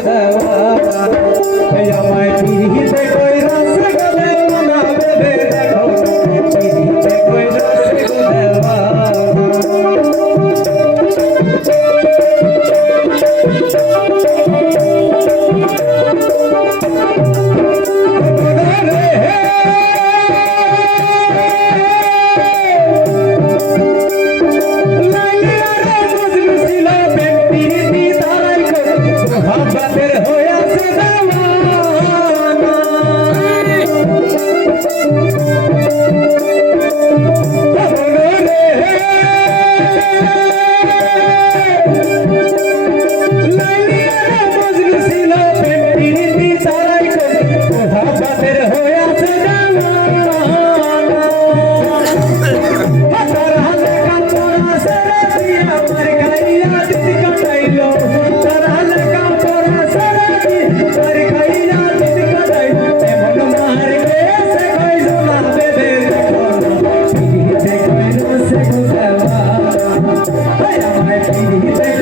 দেওয়া Thank you.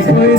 Thanks, please.